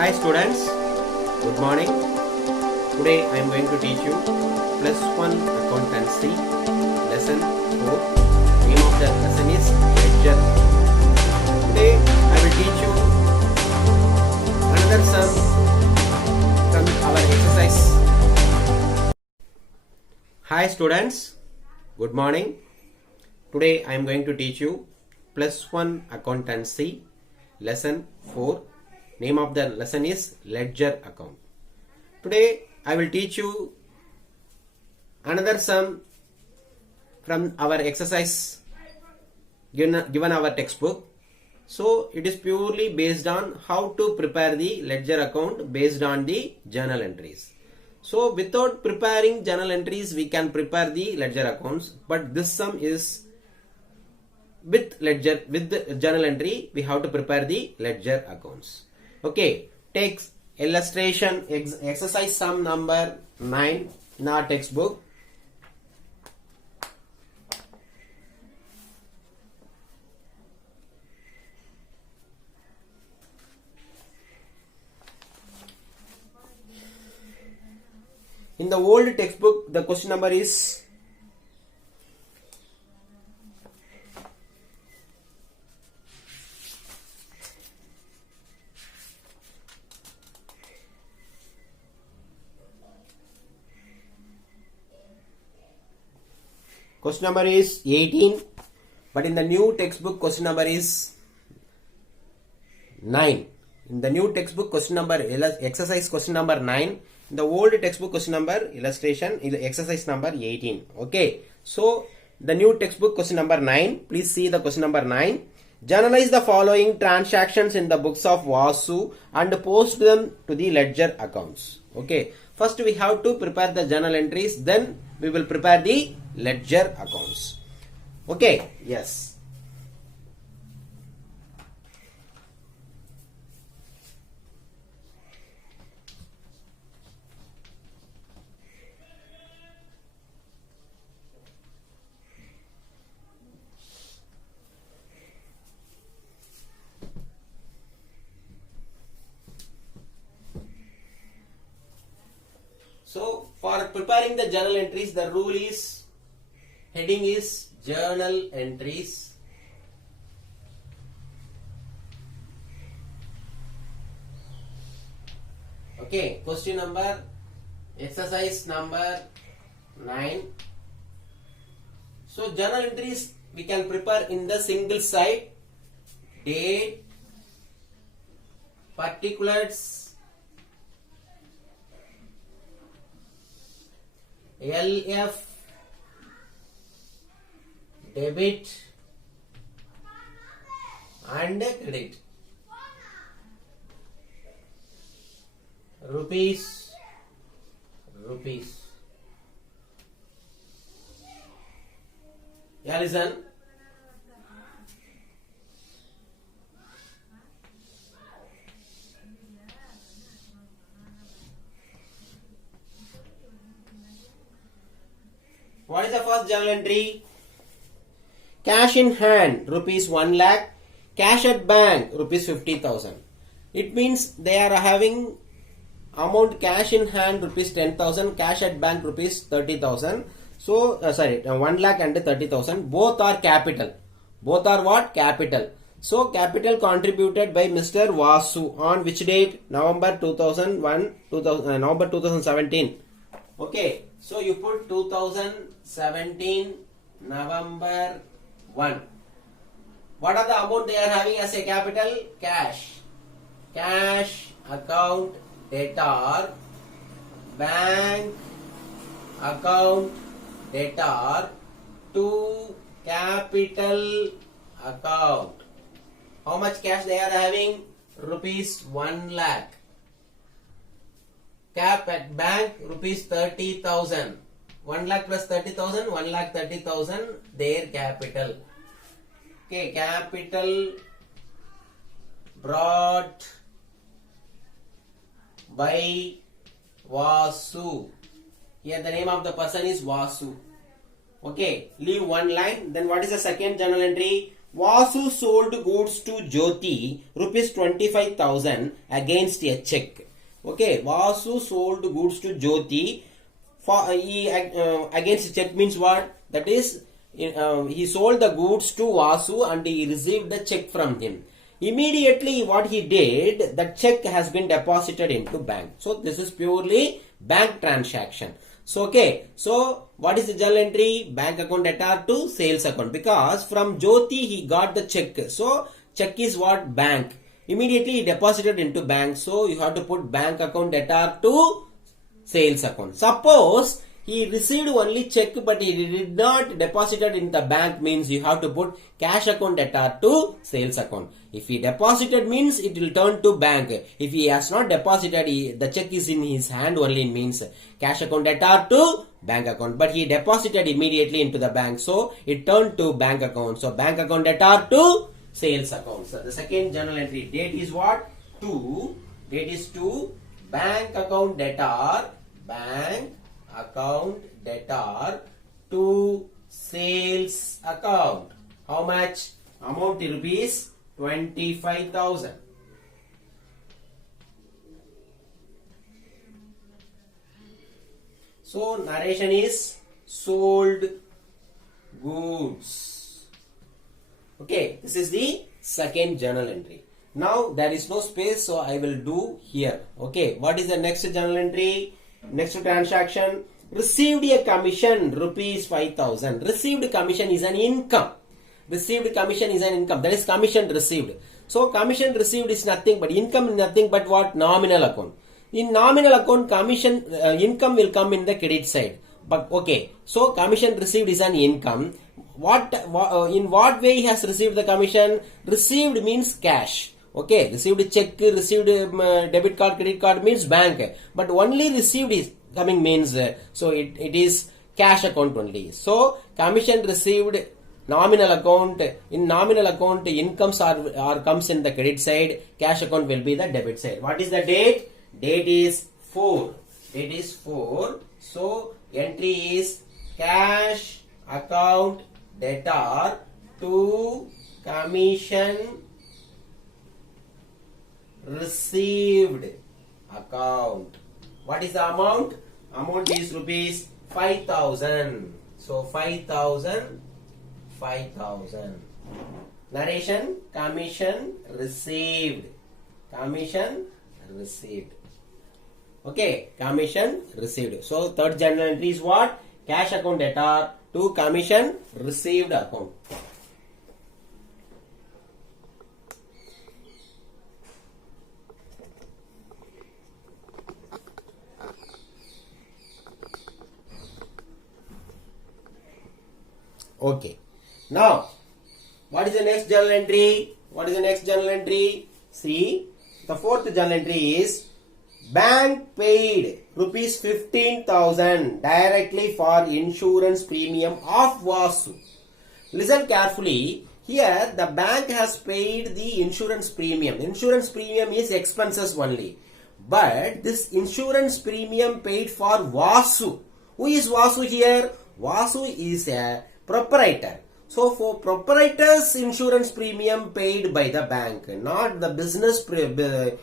Hi students, good morning. Today I am going to teach you plus one accountancy lesson 4. Name of the lesson is ledger. Today I will teach you another sum from our exercise. Hi students, good morning. Today I am going to teach you plus one accountancy lesson 4. Name of the lesson is ledger account. Today I will teach you another sum from our exercise given our textbook. So it is purely based on how to prepare the ledger account based on the journal entries. So without preparing journal entries we can prepare the ledger accounts, but this sum is with the journal entry we have to prepare the ledger accounts. Okay, takes illustration exercise sum number 9 in our textbook. In the old textbook the question number is question number is 18, but in the new textbook question number is 9. In the new textbook question number exercise question number 9. In the old textbook question number illustration exercise number 18. Okay, so the new textbook question number 9. Please see the question number 9. Journalize the following transactions in the books of Vasu and post them to the ledger accounts. Okay, first we have to prepare the journal entries, then we will prepare the ledger accounts. Okay, yes. So for preparing the journal entries, the rule is, heading is journal entries. Okay, question number, exercise number 9. So journal entries we can prepare in the single side, date, particulars, LF, debit and credit, rupees. Yeah, listen. What is the first journal entry? Cash in hand rupees 1 lakh, cash at bank rupees 50,000. It means they are having amount cash in hand rupees 10,000, cash at bank rupees 30,000. So 1 lakh and 30,000, both are capital. Both are what? Capital. So capital contributed by Mr. Vasu on which date? November 2017. Okay, so you put 2017 November 1. What are the amount they are having as a capital? Cash. Cash account debtor, bank account debtor to capital account. How much cash they are having? Rupees 1 lakh. Cap at bank rupees 30,000. 1 lakh plus 30,000, 1 lakh 30,000 their capital. Okay, capital brought by Vasu. Here the name of the person is Vasu. Okay, leave one line. Then what is the second journal entry? Vasu sold goods to Jyoti rupees 25,000 against a check. Okay, Vasu sold goods to Jyoti for against check means what? That is, he sold the goods to Vasu and he received the check from him. Immediately what he did, the check has been deposited into bank. So this is purely bank transaction. So okay, so what is the journal entry? Bank account debtor to sales account, because from Jyoti he got the check. So check is what? Bank. Immediately he deposited into bank. So you have to put bank account debtor to sales account. Suppose he received only check but he did not deposited in the bank, means you have to put cash account debtor to sales account. If he deposited means it will turn to bank. If he has not deposited, the check is in his hand only, means cash account debtor to bank account. But he deposited immediately into the bank, so it turned to bank account. So bank account debtor to sales account. So the second journal entry, date is what? 2. Date is 2. Bank account debtor. Bank account debtor to sales account. How much? Amount rupees 25,000. So narration is sold goods. Okay, this is the second journal entry. Now there is no space, so I will do here. Okay, what is the next journal entry? Next transaction, received a commission rupees 5,000. Received commission is an income. Received commission is an income. That is commission received. So commission received is nothing but income, nothing but what? Nominal account. In nominal account, commission income will come in the credit side. But okay, so commission received is an income. In what way he has received the commission? Received means cash. Okay, received check, received debit card, credit card means bank. But only received is coming means, so it is cash account only. So commission received nominal account. In nominal account, incomes are comes in the credit side. Cash account will be the debit side. What is the date? Date is 4. Date is 4. So entry is cash account debtor to commission received account. What is the amount? Amount is rupees 5,000. So 5,000. Narration, commission received. Commission received. Okay, commission received. So third journal entry is what? Cash account debtor to commission received account. Okay. Now, what is the next journal entry? What is the next journal entry? See, the fourth journal entry is bank paid rupees 15,000 directly for insurance premium of Vasu. Listen carefully. Here, the bank has paid the insurance premium. Insurance premium is expenses only. But this insurance premium paid for Vasu. Who is Vasu here? Vasu is a proprietor. So for proprietors, insurance premium paid by the bank, not the business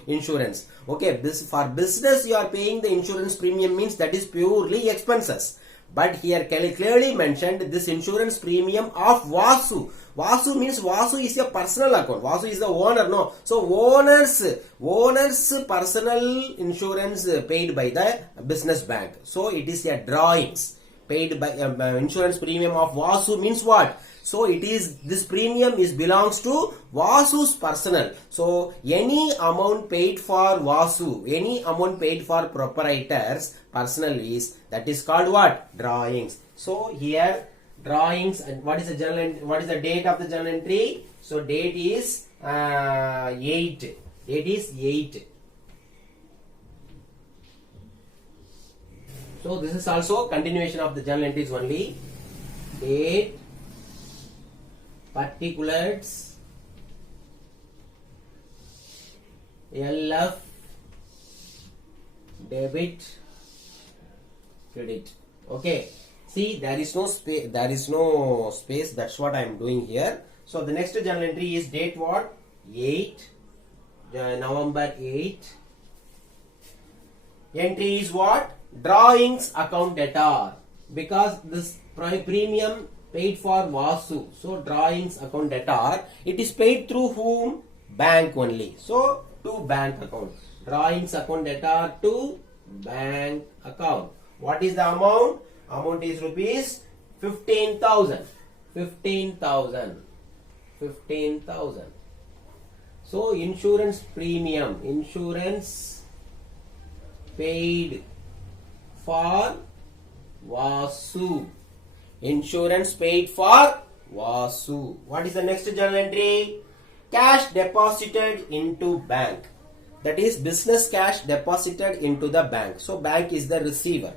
insurance. Okay, for business you are paying the insurance premium, means that is purely expenses. But here clearly mentioned this insurance premium of Vasu. Vasu means Vasu is a personal account. Vasu is the owner, no. So owner's personal insurance paid by the business bank. So it is a drawings. Paid by insurance premium of Vasu means what? So it is, this premium is belongs to Vasu's personal. So any amount paid for Vasu, any amount paid for proprietors personal is, that is called what? Drawings. So here drawings, and what is the journal? What is the date of the journal entry? So date is 8. Date is 8. So this is also continuation of the journal entries only. Date, particulars, LF, debit, credit. Okay. See, there is no space. That's what I am doing here. So the next journal entry is date what? 8 November 8. Entry is what? Drawings account debtor, because this premium paid for Vasu. So drawings account debtor, it is paid through whom? Bank only. So to bank account. Drawings account debtor to bank account. What is the amount? Amount is rupees 15,000. 15,000. 15,000. So insurance premium. Insurance paid for Vasu. Insurance paid for Vasu. What is the next journal entry? Cash deposited into bank. That is business cash deposited into the bank. So bank is the receiver.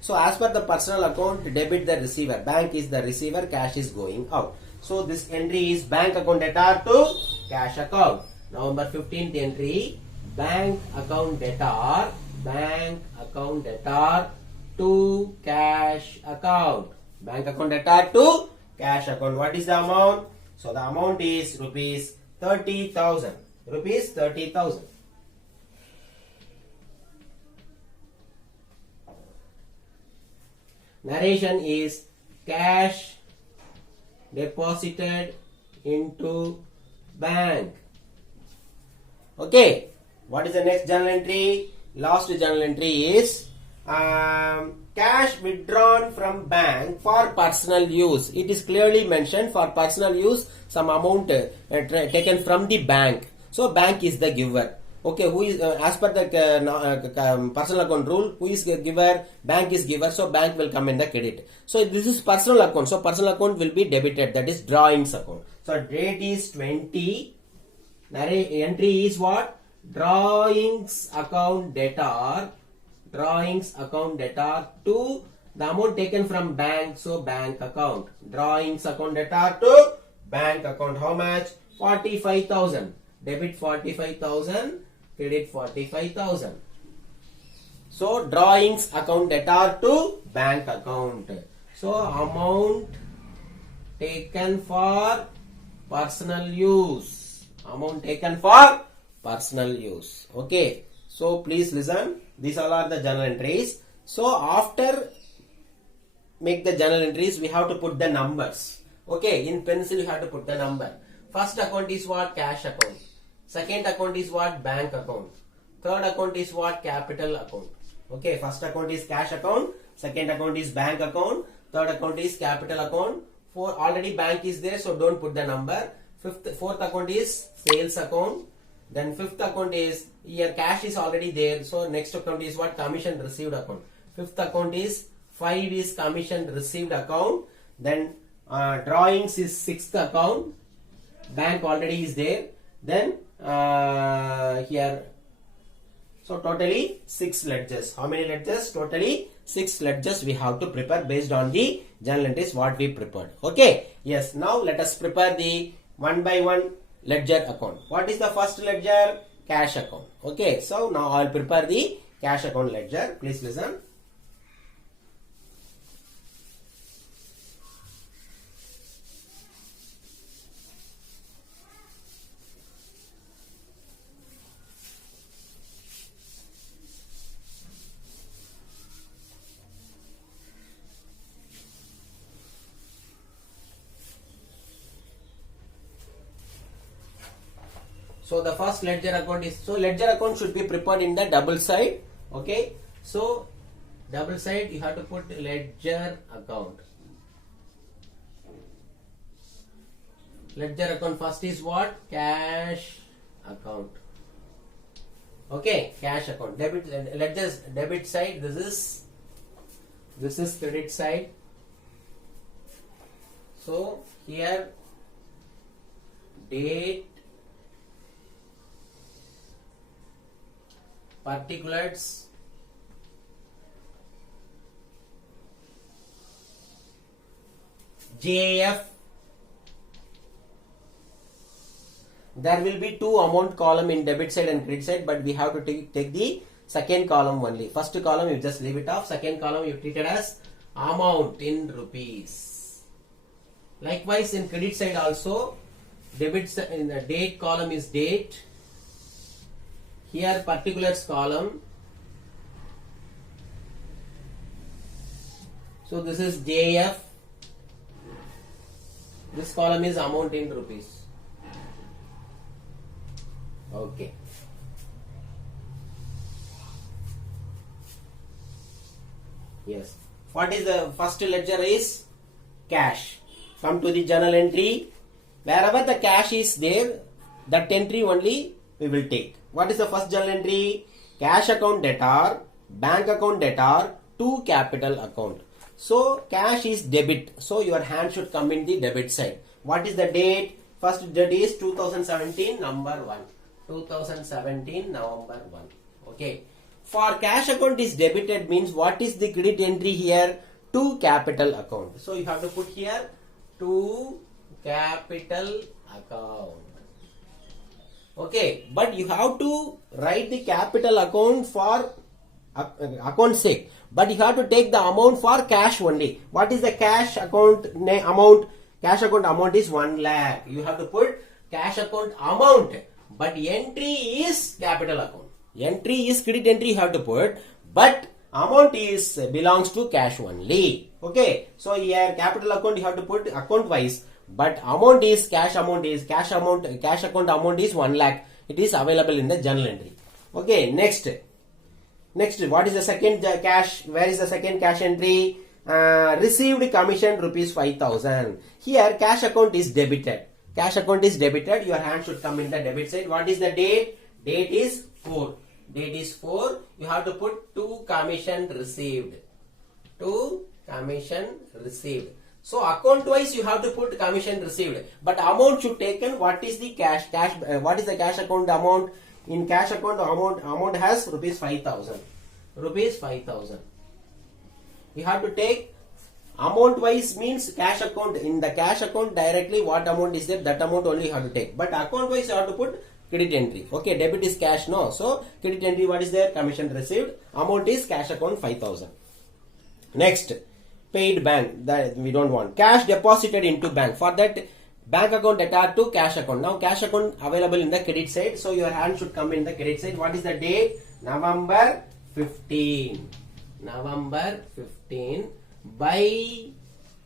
So as per the personal account, debit the receiver. Bank is the receiver, cash is going out. So this entry is bank account debtor to cash account. November 15th entry, bank account debtor. Bank account debtor to cash account. Bank account debtor to cash account. What is the amount? So the amount is rupees 30,000. Rupees 30,000. Narration is cash deposited into bank. Okay. What is the next journal entry? Last journal entry is cash withdrawn from bank for personal use. It is clearly mentioned for personal use, some amount taken from the bank. So bank is the giver. Okay, who is as per the personal account rule, who is giver? Bank is giver, so bank will come in the credit. So this is personal account, so personal account will be debited, that is drawings account. So date is 20. Entry is what? Drawings account debtor. Drawings account debtor to the amount taken from bank, so bank account. Drawings account debtor to bank account. How much? 45,000. Debit 45,000, credit 45,000. So drawings account debtor to bank account. So amount taken for personal use. Amount taken for personal use. Okay. So please listen. These all are the journal entries. So after make the journal entries, we have to put the numbers. Okay. In pencil you have to put the number. First account is what? Cash account. Second account is what? Bank account. Third account is what? Capital account. Okay. First account is cash account. Second account is bank account. Third account is capital account. Already bank is there, so don't put the number. Fourth account is sales account. Then fifth account is, here cash is already there, so next account is what? Commission received account. Fifth account is 5 is commission received account. Then drawings is sixth account. Bank already is there. Then here, so totally 6 ledgers. How many ledgers? Totally 6 ledgers we have to prepare based on the journal entries what we prepared. Okay. Yes. Now let us prepare the one by one ledger account. What is the first ledger? Cash account. Okay. So now I will prepare the cash account ledger. Please listen. So the first ledger account is, so ledger account should be prepared in the double side. Okay. So double side you have to put ledger account. Ledger account first is what? Cash account. Okay. Cash account. Debit, ledger's debit side, this is credit side. So here date, particulars, JF. There will be two amount column in debit side and credit side, but we have to take the second column only. First column you just leave it off. Second column you treat it as amount in rupees. Likewise in credit side also Debits in the date column is date. Here particulars column. So this is JF. This column is amount in rupees. Okay. Yes. What is the first ledger is cash. Come to the journal entry. Wherever the cash is there, that entry only we will take. What is the first journal entry? Cash account debtor, bank account debtor, to capital account. So cash is debit. So your hand should come in the debit side. What is the date? First date is 2017 number 1. 2017 November 1. Okay. For cash account is debited means what is the credit entry here? To capital account. So you have to put here to capital account. Okay. But you have to write the capital account for account sake. But you have to take the amount for cash only. What is the cash account amount? Cash account amount is 1 lakh. You have to put cash account amount. But entry is capital account. Entry is credit entry you have to put. But amount is belongs to cash only. Okay. So here capital account you have to put account wise. But amount is cash account amount is 1 lakh. It is available in the journal entry. Okay. Next, what is the second cash? Where is the second cash entry? Received commission rupees 5,000. Here cash account is debited. Cash account is debited. Your hand should come in the debit side. What is the date? Date is 4. Date is 4. You have to put to commission received. To commission received. So account wise you have to put commission received. But amount should taken. What is the cash? What is the cash account amount? In cash account amount has rupees 5,000. Rupees 5,000. You have to take amount wise means cash account. In the cash account directly what amount is there, that amount only you have to take. But account wise you have to put credit entry. Okay, debit is cash, no. So credit entry what is there? Commission received. Amount is cash account 5,000. Next, paid bank. That we don't want. Cash deposited into bank. For that bank account debtor to cash account. Now cash account available in the credit side. So your hand should come in the credit side. What is the date? November 15. November 15 by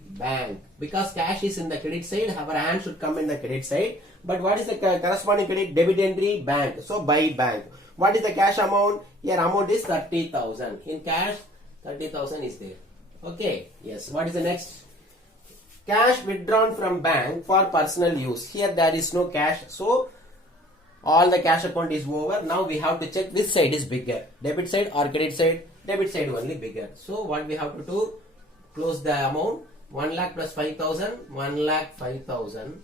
bank. Because cash is in the credit side, our hand should come in the credit side. But what is the corresponding credit? Debit entry bank. So by bank. What is the cash amount? Here amount is 30,000. In cash 30,000 is there. Okay. Yes. What is the next? Cash withdrawn from bank for personal use. Here there is no cash. So all the cash account is over. Now we have to check which side is bigger. Debit side or credit side? Debit side only bigger. So what we have to do? Close the amount. 1 lakh plus 5,000. 1 lakh 5,000.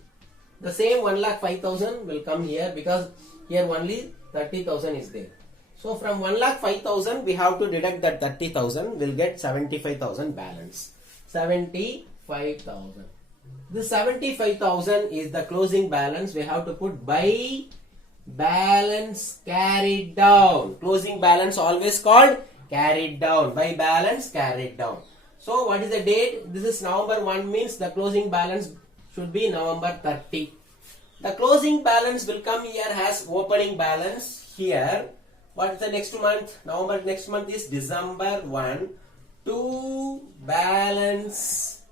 The same 1 lakh 5,000 will come here because here only 30,000 is there. So from 1 lakh 5,000 we have to deduct that 30,000. We'll get 75,000 balance. 75,000. This 75,000 is the closing balance. We have to put by balance carried down. Closing balance always called carried down. By balance carried down. So what is the date? This is November 1 means the closing balance should be November 30. The closing balance will come here as opening balance. Here what is the next month? November next month is December 1. To balance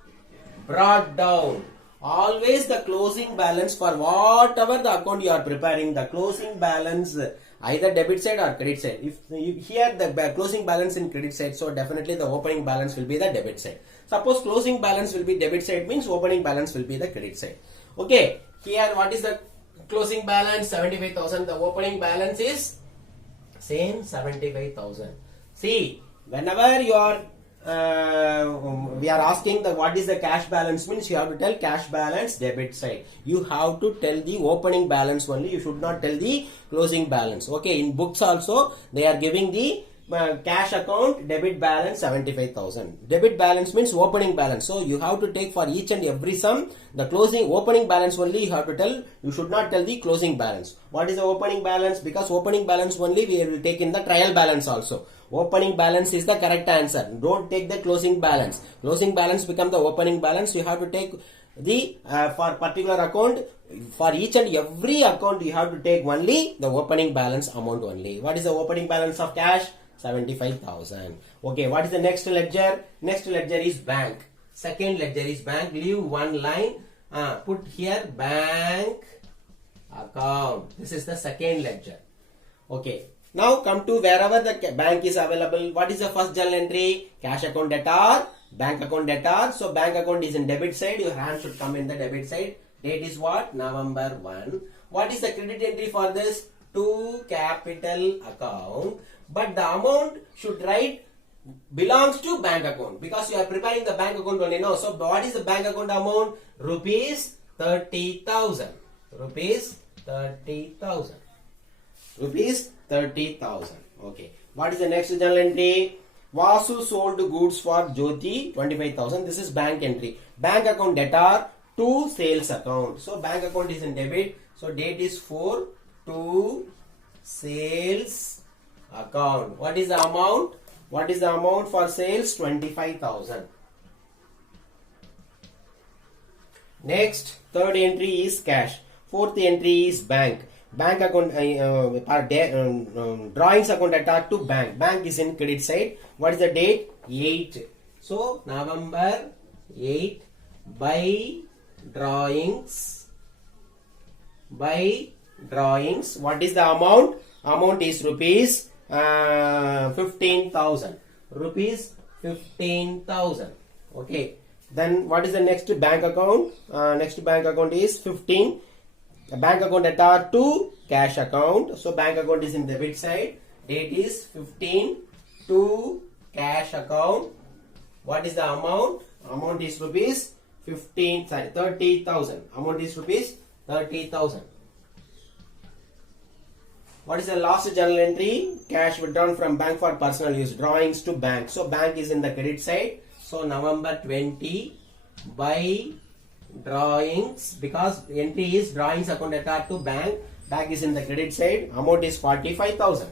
brought down. Always the closing balance for whatever the account you are preparing, the closing balance either debit side or credit side. If here the closing balance in credit side, so definitely the opening balance will be the debit side. Suppose closing balance will be debit side means opening balance will be the credit side. Okay, here what is the closing balance? 75,000. The opening balance is same 75,000. See, whenever you are we are asking the what is the cash balance means you have to tell cash balance debit side. You have to tell the opening balance only. You should not tell the closing balance. Okay, in books also they are giving the cash account debit balance 75,000. Debit balance means opening balance. So you have to take for each and every sum the closing opening balance only you have to tell. You should not tell the closing balance. What is the opening balance? Because opening balance only we will take in the trial balance also. Opening balance is the correct answer. Don't take the closing balance. Closing balance become the opening balance. You have to take the for particular account, for each and every account you have to take only the opening balance amount only. What is the opening balance of cash? 75,000. Okay, what is the next ledger? Next ledger is bank. Second ledger is bank. Leave one line. Put here bank account. This is the second ledger. Okay. Now come to wherever the bank is available. What is the first journal entry? Cash account debtor, bank account debtor. So bank account is in debit side. Your hand should come in the debit side. Date is what? November 1. What is the credit entry for this? To capital account. But the amount should write belongs to bank account because you are preparing the bank account only now. So what is the bank account amount? Rupees 30,000. Rupees 30,000. Rupees 30,000. Okay. What is the next journal entry? Vasu sold goods for Jyoti 25,000. This is bank entry. Bank account debtor to sales account. So bank account is in debit. So date is 4 to sales account. What is the amount? What is the amount for sales? 25,000. Next, third entry is cash. Fourth entry is bank. Bank account drawings account attached to bank. Bank is in credit side. What is the date? 8. So November 8 by drawings. By drawings. What is the amount? Amount is rupees 15,000. Rupees 15,000. Okay. Then what is the next bank account? Next bank account is 15. The bank account attached to cash account. So bank account is in debit side. Date is 15 to cash account. What is the amount? Amount is rupees 30,000. Amount is rupees 30,000. What is the last journal entry? Cash withdrawn from bank for personal use. Drawings to bank. So bank is in the credit side. So November 20 by drawings, because entry is drawings account attached to bank. Bank is in the credit side. Amount is 45,000.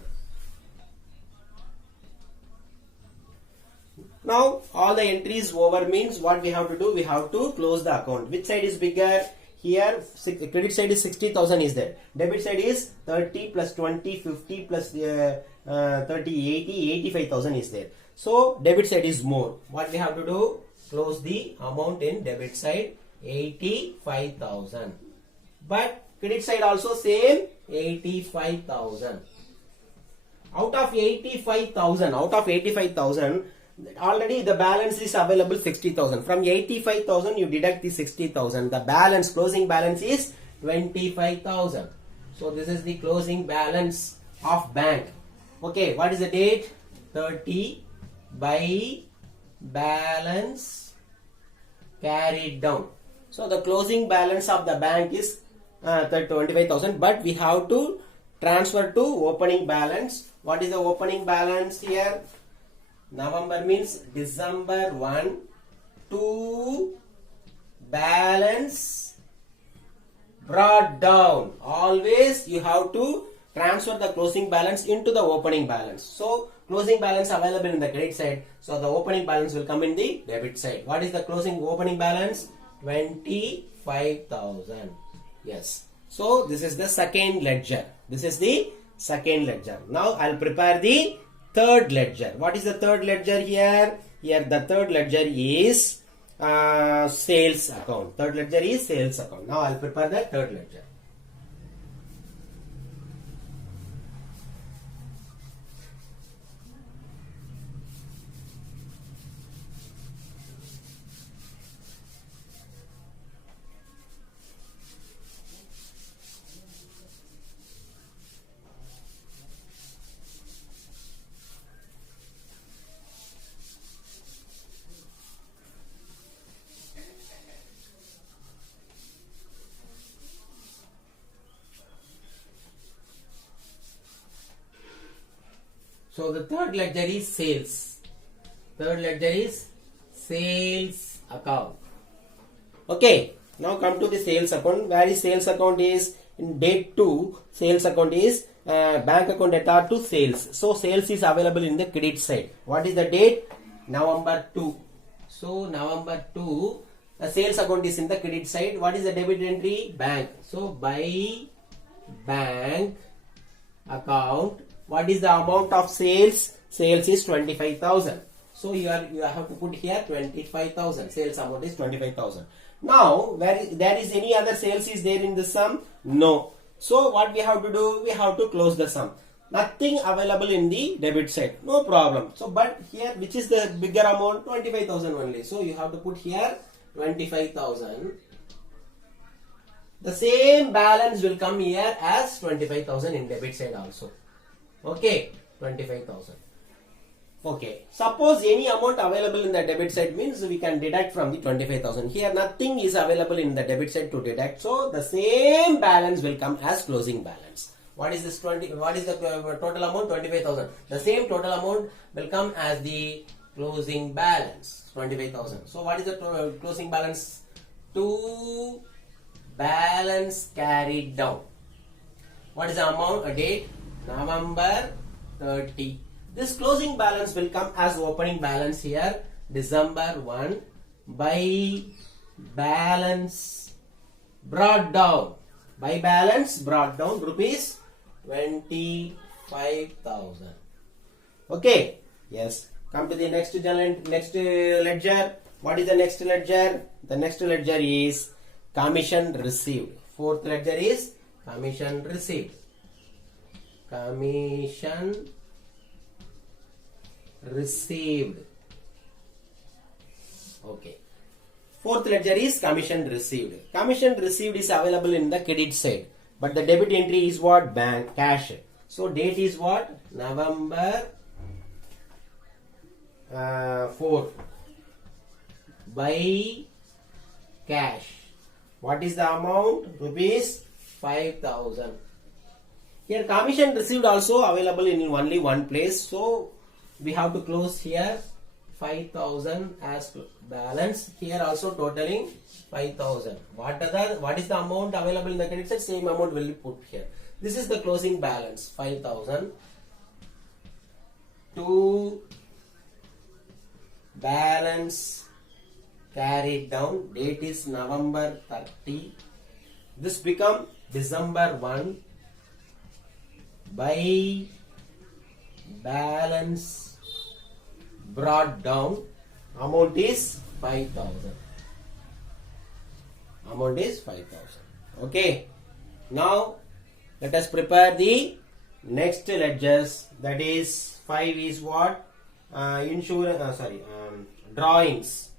Now all the entries over means what we have to do? We have to close the account. Which side is bigger? Here credit side is 60,000 is there. Debit side is 30 plus 20, 50 plus 30, 80, 85,000 is there. So debit side is more. What we have to do? Close the amount in debit side 85,000. But credit side also same 85,000. Out of 85,000, already the balance is available 60,000. From 85,000 you deduct the 60,000. The balance, closing balance is 25,000. So this is the closing balance of bank. Okay, what is the date? 30 by balance carried down. So the closing balance of the bank is 25,000, but we have to transfer to opening balance. What is the opening balance here? November means December 1 to balance brought down. Always you have to transfer the closing balance into the opening balance. So closing balance available in the credit side. So the opening balance will come in the debit side. What is the closing opening balance? 25,000. Yes. So this is the second ledger. This is the second ledger. Now I'll prepare the third ledger. What is the third ledger here? Here the third ledger is sales account. Third ledger is sales account. Now I'll prepare the third ledger. So the third ledger is sales. Third ledger is sales account. Okay. Now come to the sales account. Where is sales account is? In date 2, sales account is bank account debtor to sales. So sales is available in the credit side. What is the date? November 2. So November 2 The sales account is in the credit side. What is the debit entry? Bank. So by bank account, what is the amount of sales? Sales is 25,000. So you have to put here 25,000. Sales amount is 25,000. Now, there is any other sales is there in the sum? No. So what we have to do? We have to close the sum. Nothing available in the debit side. No problem. So but here, which is the bigger amount? 25,000 only. So you have to put here 25,000. The same balance will come here as 25,000 in debit side also. Okay, 25,000. Okay, suppose any amount available in the debit side means we can deduct from the 25,000. Here nothing is available in the debit side to deduct. So the same balance will come as closing balance. What is this 20? What is the total amount? 25,000. The same total amount will come as the closing balance, 25,000. So what is the closing balance? To balance carried down. What is the amount? A date? November 30. This closing balance will come as opening balance here, December 1, by balance brought down. By balance brought down rupees 25,000. Okay. Yes. Come to the next ledger. What is the next ledger? The next ledger is commission received. Fourth ledger is commission received. Commission received. Okay. Fourth ledger is commission received. Commission received is available in the credit side, but the debit entry is what? Bank cash. So date is what? November 4. By cash. What is the amount? Rupees 5,000. Here commission received also available in only one place. So we have to close here 5,000 as balance. Here also totaling 5,000. What is the amount available in the credit side? Same amount will be put here. This is the closing balance, 5,000. To balance carried down. Date is November 30. This become December 1. By balance brought down, amount is 5,000. Amount is 5,000. Okay. Now let us prepare the next ledgers. That is 5 is what? Drawings.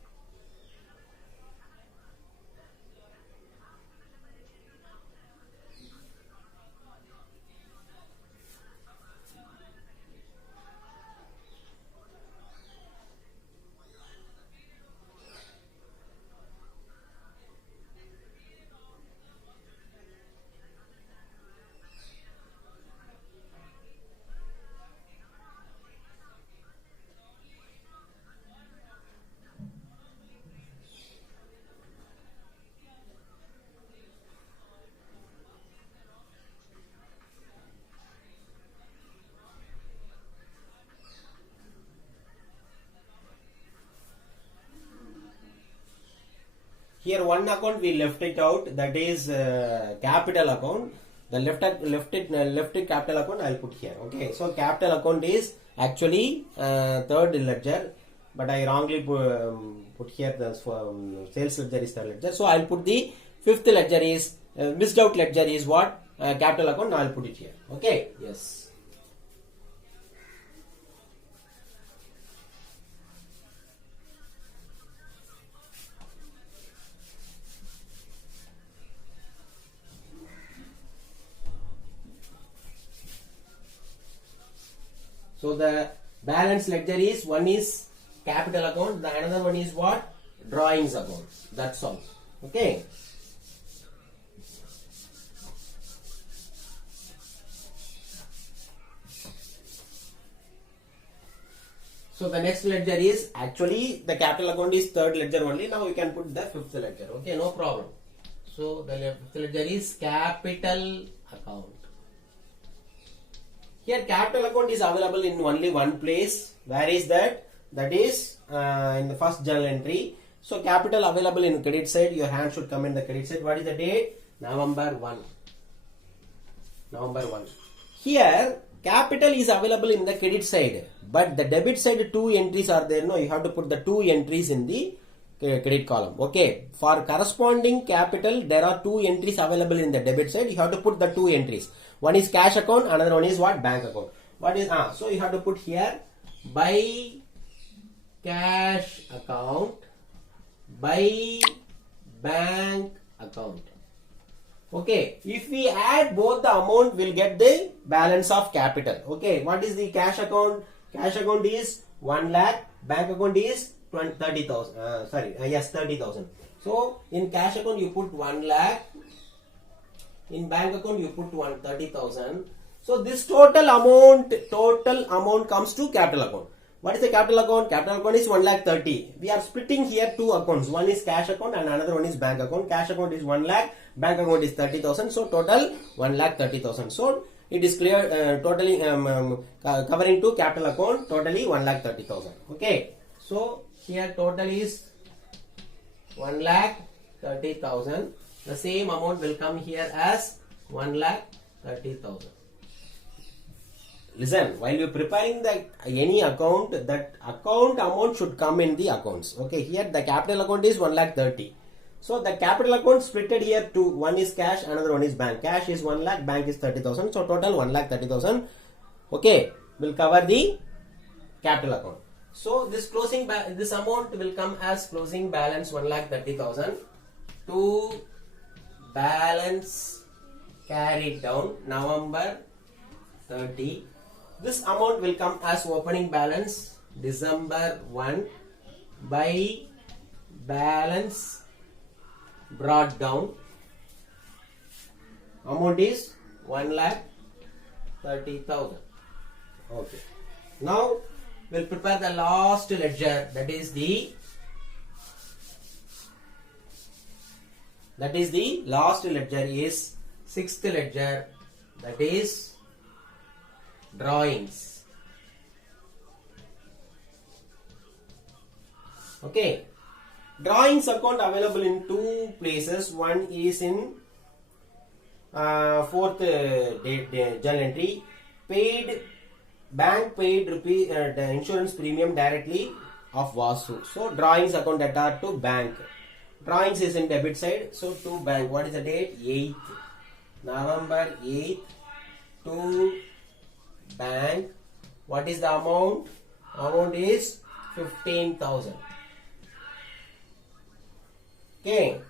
Here one account we left it out, that is capital account. The left capital account I will put here. Okay, so capital account is actually third ledger, but I wrongly put here the sales ledger is third ledger. So I will put the fifth ledger is missed out ledger is what? Capital account. I will put it here. Okay. Yes. So the balance ledger is, one is capital account, the another one is what? Drawings account. That's all. Okay. So the next ledger is, actually the capital account is third ledger only. Now we can put the fifth ledger. Okay, no problem. So the fifth ledger is capital account. Here capital account is available in only one place. Where is that? That is in the first journal entry. So capital available in credit side, your hand should come in the credit side. What is the date? November 1. November 1. Here capital is available in the credit side, but the debit side 2 entries are there. No, you have to put the 2 entries in the credit column. Okay, for corresponding capital there are 2 entries available in the debit side. You have to put the 2 entries. One is cash account, another one is what? Bank account. What is so you have to put here by cash account, by bank account. Okay, if we add both the amount, we'll get the balance of capital. Okay, what is the cash account? Cash account is 1 lakh, bank account is 30,000. 30,000. So in cash account you put 1 lakh, in bank account you put 30,000. So this total amount comes to capital account. What is the capital account? Capital account is 1,30,000. We are splitting here 2 accounts. One is cash account and another one is bank account. Cash account is 1 lakh, bank account is 30,000. So total 1,30,000. So it is clear, totally covering to capital account, totally 1,30,000. Okay. So here total is 1,30,000. The same amount will come here as 1,30,000. Listen, while you are preparing the any account, that account amount should come in the accounts. Okay, here the capital account is 1,30,000. So the capital account splitted here to one is cash, another one is bank. Cash is 1 lakh, bank is 30,000. So total 1,30,000. Okay, will cover the capital account. So this this amount will come as closing balance 1,30,000 to balance carried down November 30. This amount will come as opening balance December 1 by balance brought down. Amount is 1,30,000. Okay. Now we'll prepare the last ledger, that is the last ledger is 6th ledger, that is drawings. Okay, drawings account available in 2 places. One is in 4th journal entry, bank paid rupee the insurance premium directly of Vasu. So drawings account data to bank. Drawings is in debit side, so to bank. What is the date? 8th November 8th to bank. What is the amount? Amount is 15,000. Okay.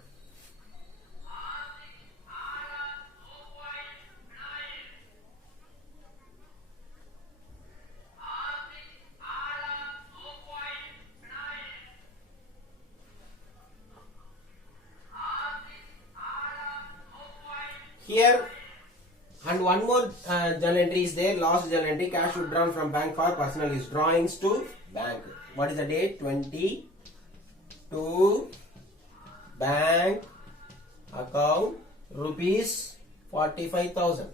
Here and one more journal entry is there. Last journal entry, cash withdrawn from bank for personal use. Drawings to bank. What is the date? 20 to bank account rupees 45,000.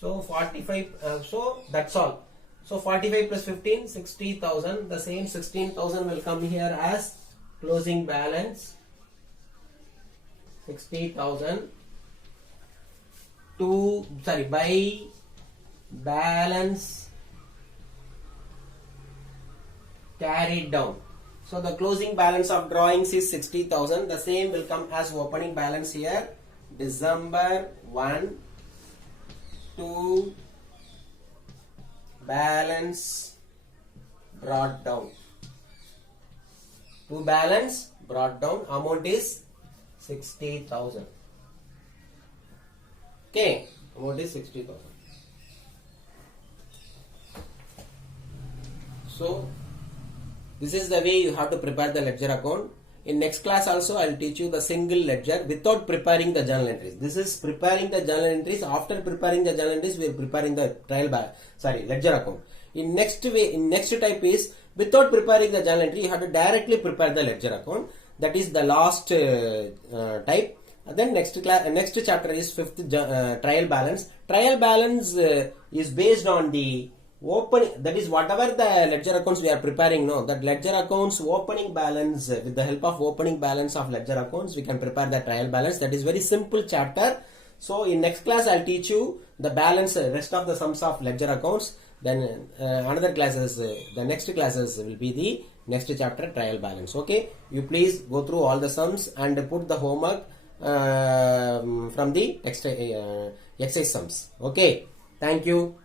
So 45. So that's all. So 45 plus 15, 60,000. The same 16,000 will come here as closing balance. 60,000 to by balance carried down. So the closing balance of drawings is 60,000. The same will come as opening balance here. December 1 to balance brought down. To balance brought down, amount is 60,000. Okay, amount is 60,000. So this is the way you have to prepare the ledger account. In next class also I will teach you the single ledger without preparing the journal entries. This is preparing the journal entries. After preparing the journal entries, we are preparing the ledger account. In next type is without preparing the journal entry, you have to directly prepare the ledger account. That is the last type. Then next chapter is 5th trial balance. Trial balance is based on the opening, that is whatever the ledger accounts we are preparing, no, that ledger accounts opening balance, with the help of opening balance of ledger accounts we can prepare the trial balance. That is very simple chapter. So in next class I'll teach you the balance, rest of the sums of ledger accounts. Then another classes, the next classes will be the next chapter, trial balance. Okay, you please go through all the sums and put the homework from the exercise sums. Okay, thank you.